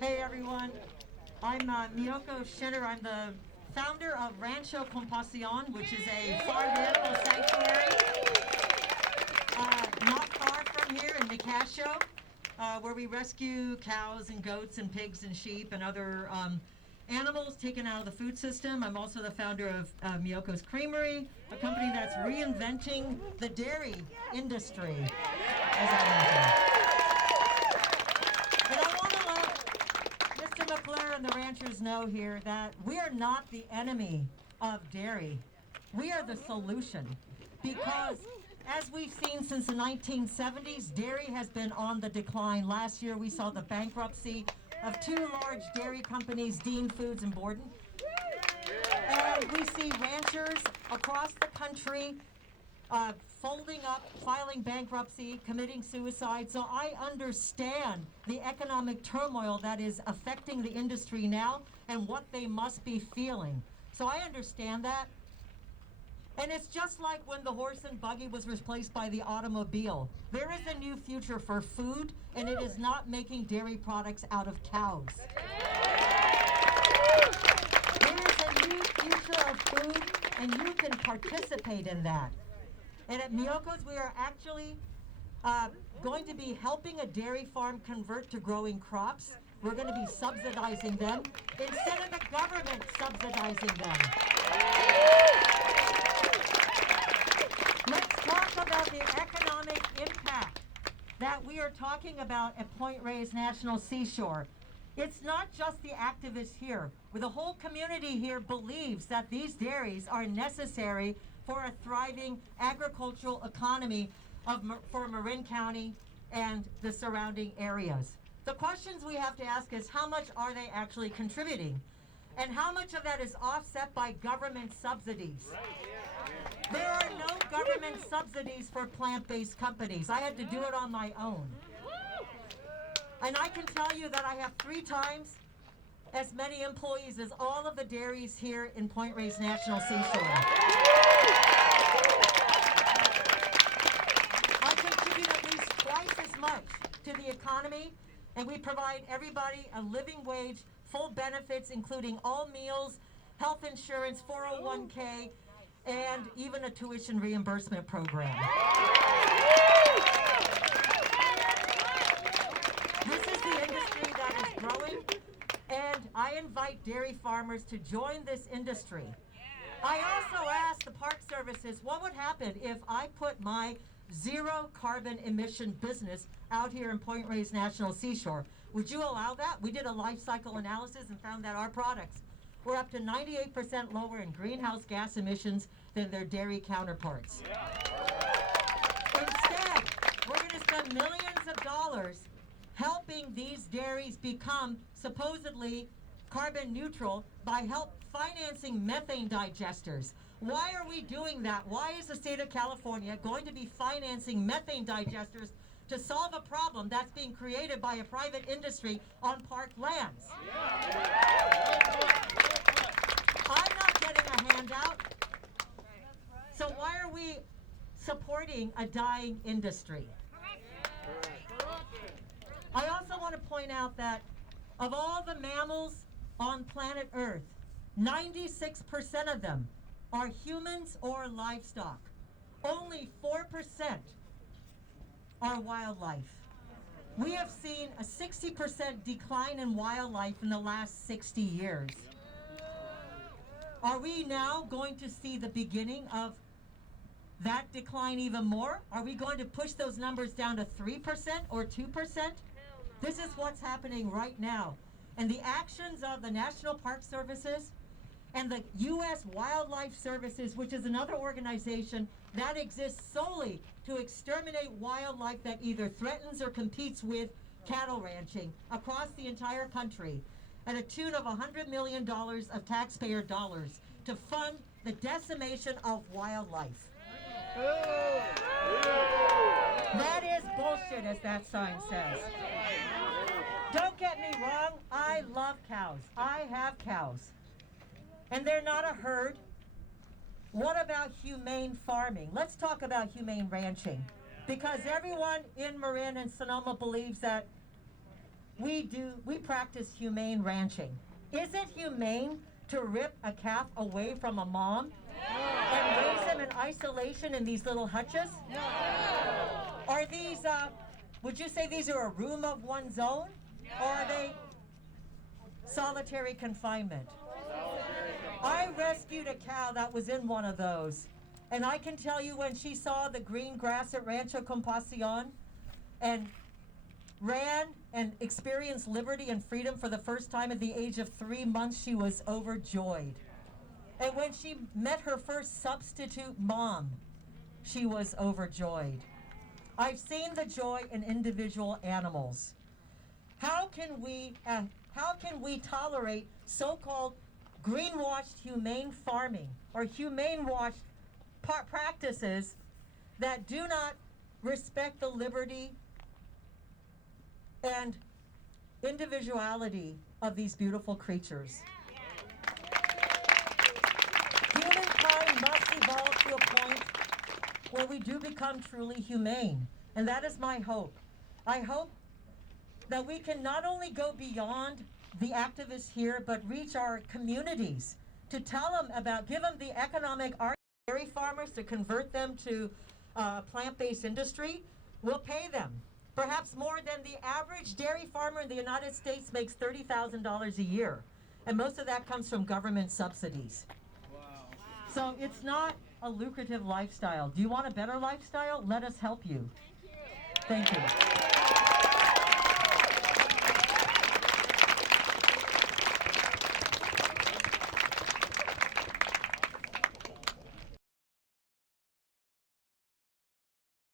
Hey everyone, I'm Miyoko Schinner. I'm the founder of Rancho Compasión, which is a farm animal sanctuary not far from here in Nicasio, where we rescue cows and goats and pigs and sheep and other animals taken out of the food system. I'm also the founder of Miyoko's Creamery, a company that's reinventing the dairy industry, as I mentioned. And I want to let Mr. McClure and the ranchers know here that we are not the enemy of dairy. We are the solution, because as we've seen since the 1970s, dairy has been on the decline. Last year, we saw the bankruptcy of two large dairy companies, Dean Foods and Borden. And we see ranchers across the country folding up, filing bankruptcy, committing suicide. So I understand the economic turmoil that is affecting the industry now and what they must be feeling. So I understand that. And it's just like when the horse and buggy was replaced by the automobile. There is a new future for food, and it is not making dairy products out of cows. There is a new future of food, and you can participate in that. And at Miyoko's, we are actually going to be helping a dairy farm convert to growing crops. We're going to be subsidizing them instead of the government subsidizing them. Let's talk about the economic impact that we are talking about at Point Reyes National Seashore. It's not just the activists here, where the whole community here believes that these dairies are necessary for a thriving agricultural economy for Marin County and the surrounding areas. The questions we have to ask is, how much are they actually contributing? And how much of that is offset by government subsidies? There are no government subsidies for plant-based companies. I had to do it on my own. And I can tell you that I have 3 times as many employees as all of the dairies here in Point Reyes National Seashore. I contribute at least twice as much to the economy, and we provide everybody a living wage, full benefits, including all meals, health insurance, 401k, and even a tuition reimbursement program. This is the industry that is growing, and I invite dairy farmers to join this industry. I also asked the Park Services, what would happen if I put my zero carbon emission business out here in Point Reyes National Seashore? Would you allow that? We did a life cycle analysis and found that our products were up to 98% lower in greenhouse gas emissions than their dairy counterparts. Instead, we're going to spend millions of dollars helping these dairies become supposedly carbon neutral by financing methane digesters. Why are we doing that? Why is the state of California going to be financing methane digesters to solve a problem that's being created by a private industry on park lands? I'm not getting a handout. So why are we supporting a dying industry? I also want to point out that of all the mammals on planet Earth, 96% of them are humans or livestock. Only 4% are wildlife. We have seen a 60% decline in wildlife in the last 60 years. Are we now going to see the beginning of that decline even more? Are we going to push those numbers down to 3% or 2%? This is what's happening right now. And the actions of the National Park Services and the U.S. Wildlife Services, which is another organization that exists solely to exterminate wildlife that either threatens or competes with cattle ranching across the entire country, at a tune of $100 million of taxpayer dollars to fund the decimation of wildlife. That is bullshit, as that sign says. Don't get me wrong, I love cows. I have cows. And they're not a herd. What about humane farming? Let's talk about humane ranching. Because everyone in Marin and Sonoma believes that we practice humane ranching. Is it humane to rip a calf away from a mom and raise them in isolation in these little hutches? No. Are these, would you say these are a room of one's own? Or are they solitary confinement? I rescued a cow that was in one of those. And I can tell you, when she saw the green grass at Rancho Compasión and ran and experienced liberty and freedom for the first time at the age of 3 months, she was overjoyed. And when she met her first substitute mom, she was overjoyed. I've seen the joy in individual animals. How can we tolerate so-called greenwashed humane farming or humane-washed practices that do not respect the liberty and individuality of these beautiful creatures? Humankind must evolve to a point where we do become truly humane, and that is my hope. I hope that we can not only go beyond the activists here, but reach our communities to tell them about, give them the economic dairy farmers to convert them to plant-based industry. We'll pay them. Perhaps more than the average dairy farmer in the United States makes $30,000 a year. And most of that comes from government subsidies. Wow. So it's not a lucrative lifestyle. Do you want a better lifestyle? Let us help you. Thank you.